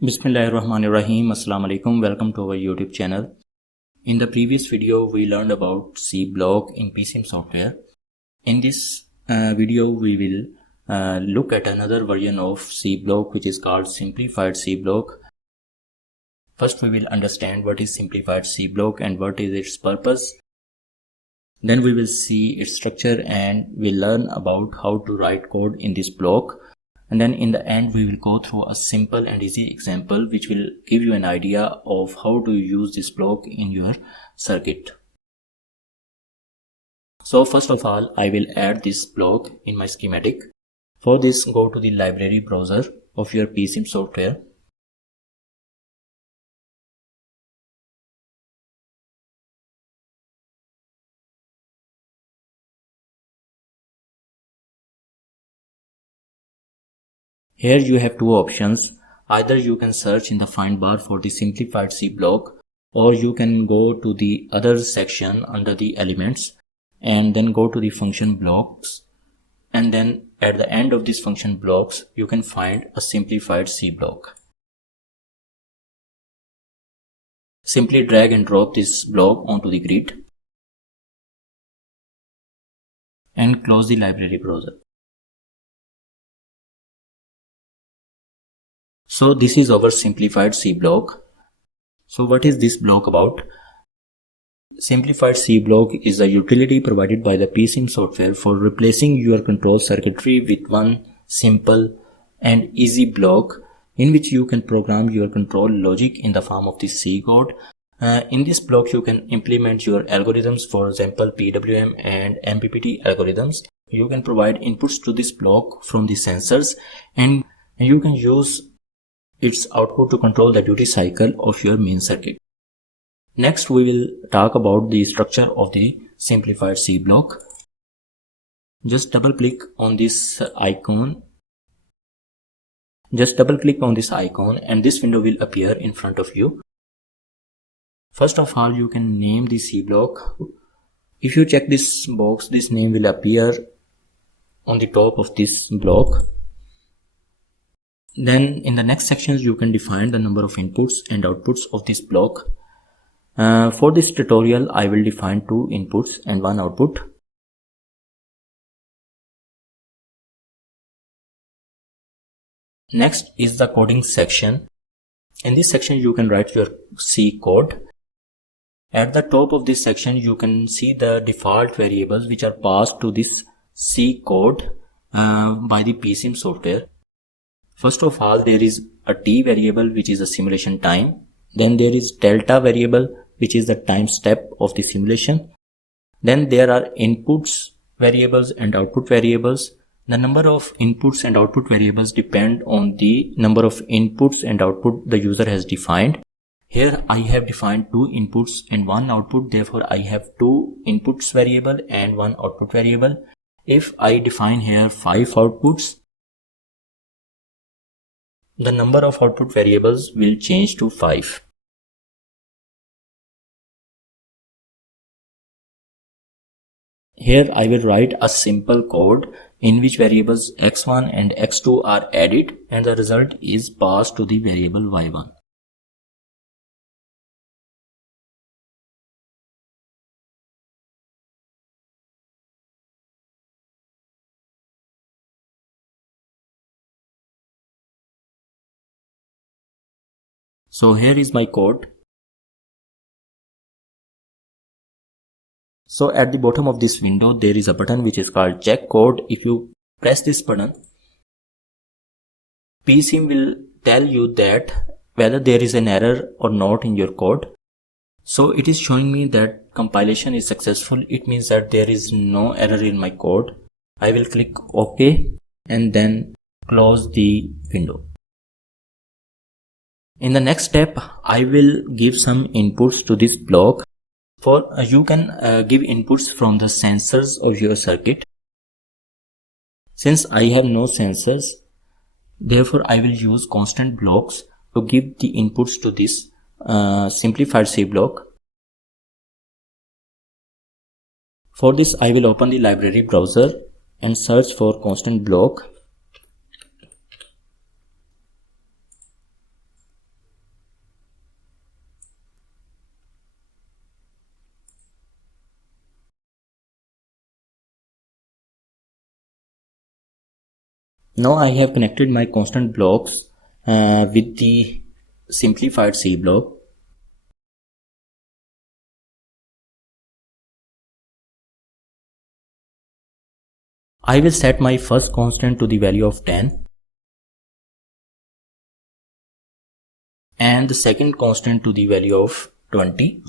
Bismillahirrahmanirrahim. Assalamu alaikum. Welcome to our YouTube channel. In the previous video, we learned about C Block in PSIM software. In this video, we will look at another version of C Block, which is called Simplified C Block. First, we will understand what is Simplified C Block and what is its purpose. Then we will see its structure and we'll learn about how to write code in this block. And then in the end, we will go through a simple and easy example which will give you an idea of how to use this block in your circuit. So first of all, I will add this block in my schematic. For this, go to the library browser of your PSIM software. Here you have two options. Either you can search in the find bar for the Simplified C Block, or you can go to the other section under the elements and then go to the function blocks, and then at the end of this function blocks you can find a Simplified C Block. Simply drag and drop this block onto the grid and close the library browser. So this is our Simplified C Block. So what is this block about? Simplified C Block is a utility provided by the PSIM software for replacing your control circuitry with one simple and easy block in which you can program your control logic in the form of the C code. In this block you can implement your algorithms, for example PWM and MPPT algorithms. You can provide inputs to this block from the sensors and you can use its output to control the duty cycle of your main circuit. Next, we will talk about the structure of the Simplified C Block. Just double click on this icon. And this window will appear in front of you. First of all, you can name the C block. If you check this box, this name will appear on the top of this block. Then in the next sections you can define the number of inputs and outputs of this block. For this tutorial I will define 2 inputs and 1 output. Next is the coding section. In this section you can write your C code. At the top of this section you can see the default variables which are passed to this C code by the PSIM software. First of all, there is a T variable which is a simulation time. Then there is delta variable which is the time step of the simulation. Then there are inputs variables and output variables. The number of inputs and output variables depend on the number of inputs and output the user has defined. Here I have defined 2 inputs and 1 output. Therefore I have 2 inputs variable and 1 output variable. If I define here 5 outputs, the number of output variables will change to 5. Here I will write a simple code in which variables x1 and x2 are added and the result is passed to the variable y1. So here is my code. So at the bottom of this window there is a button which is called check code. If you press this button, PSIM will tell you that whether there is an error or not in your code. So it is showing me that compilation is successful. It means that there is no error in my code. I will click OK and then close the window. In the next step, I will give some inputs to this block. You can give inputs from the sensors of your circuit. Since I have no sensors, therefore I will use constant blocks to give the inputs to this Simplified C Block. For this, I will open the library browser and search for constant block. Now I have connected my constant blocks with the simplified C block. I will set my first constant to the value of 10 and the second constant to the value of 20.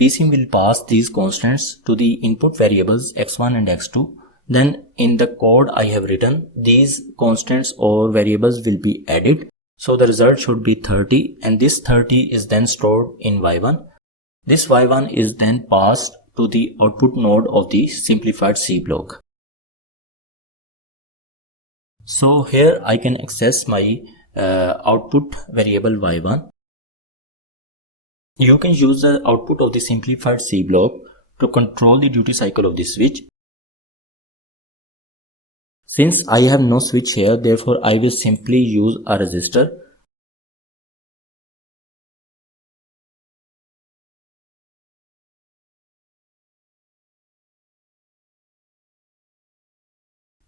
PSIM will pass these constants to the input variables x1 and x2. Then in the code I have written, these constants or variables will be added. So the result should be 30 and this 30 is then stored in y1. This y1 is then passed to the output node of the simplified C block. So here I can access my output variable y1. You can use the output of the simplified C block to control the duty cycle of the switch. Since I have no switch here, therefore I will simply use a resistor.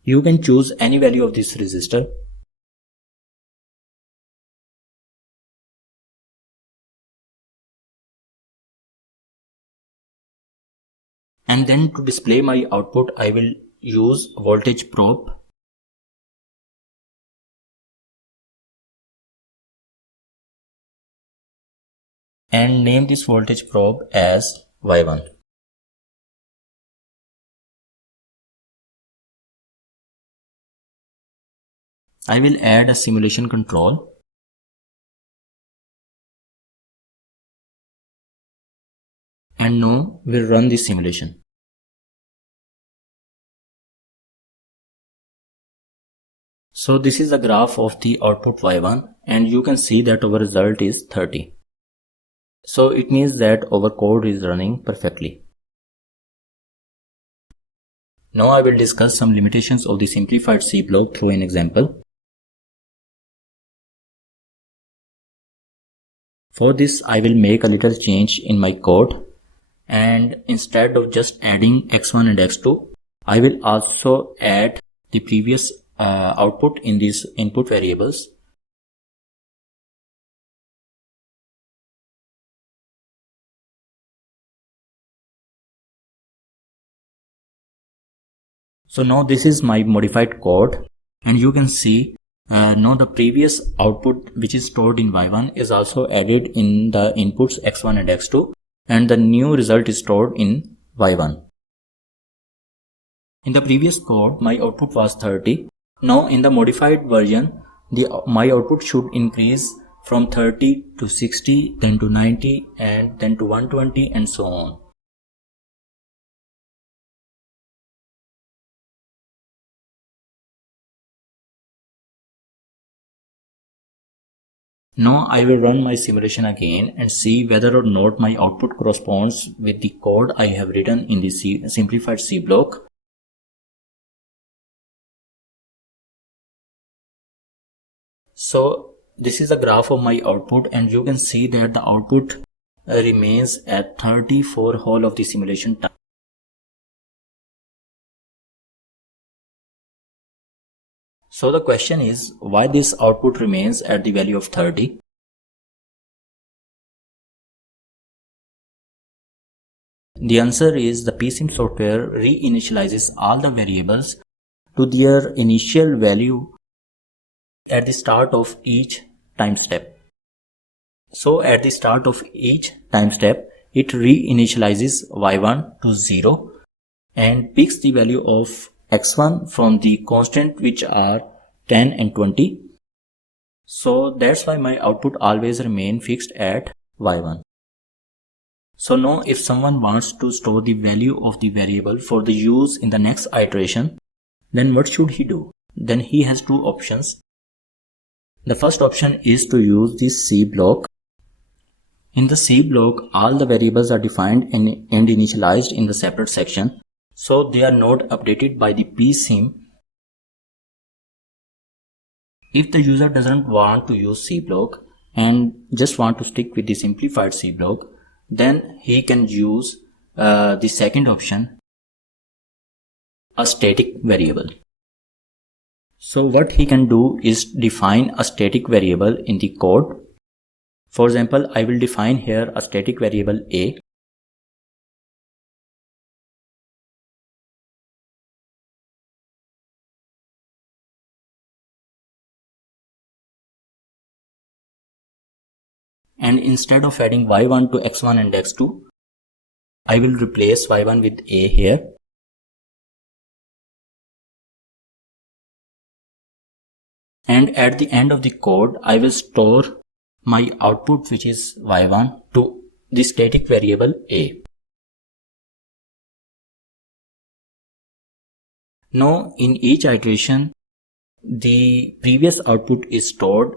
You can choose any value of this resistor. And then to display my output, I will use voltage probe. And name this voltage probe as Y1. I will add a simulation control. And now we'll run this simulation. So this is the graph of the output Y1 and you can see that our result is 30. So it means that our code is running perfectly. Now I will discuss some limitations of the simplified C block through an example. For this I will make a little change in my code, and instead of just adding x1 and x2, I will also add the previous output in these input variables. So now this is my modified code and you can see now the previous output which is stored in y1 is also added in the inputs x1 and x2 and the new result is stored in y1. In the previous code my output was 30. Now in the modified version my output should increase from 30 to 60, then to 90 and then to 120 and so on. Now I will run my simulation again and see whether or not my output corresponds with the code I have written in the simplified C block. So this is the graph of my output and you can see that the output remains at 30 for whole of the simulation time. So the question is why this output remains at the value of 30. The answer is the PSIM software reinitializes all the variables to their initial value at the start of each time step. So at the start of each time step, it reinitializes y1 to 0 and picks the value of x1 from the constant which are 10 and 20. So that's why my output always remain fixed at y1. So now if someone wants to store the value of the variable for the use in the next iteration, then what should he do? Then he has two options. The first option is to use this C block. In the C block, all the variables are defined and initialized in the separate section. So they are not updated by the PSIM. If the user doesn't want to use C block and just want to stick with the simplified C block, then he can use the second option, a static variable. So what he can do is define a static variable in the code. For example, I will define here a static variable a. And instead of adding y1 to x1 and x2, I will replace y1 with a here. And at the end of the code, I will store my output, which is y1, to the static variable a. Now in each iteration, the previous output is stored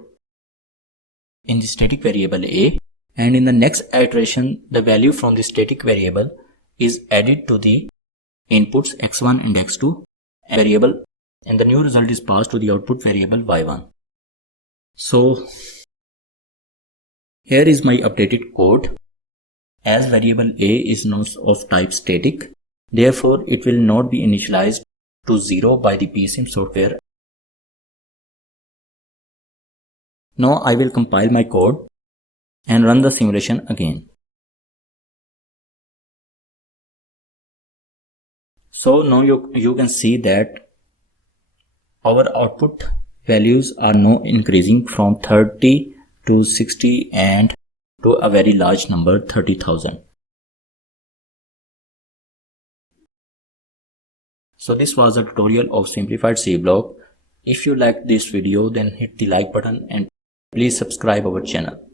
in the static variable a, and in the next iteration the value from the static variable is added to the inputs x1 and x2 variable, and the new result is passed to the output variable y1. So here is my updated code. As variable a is not of type static, therefore it will not be initialized to 0 by the PSIM software. Now I will compile my code and run the simulation again. So now you can see that our output values are now increasing from 30 to 60 and to a very large number, 30,000. So this was a tutorial of Simplified C Block. If you liked this video, then hit the like button and please subscribe our channel.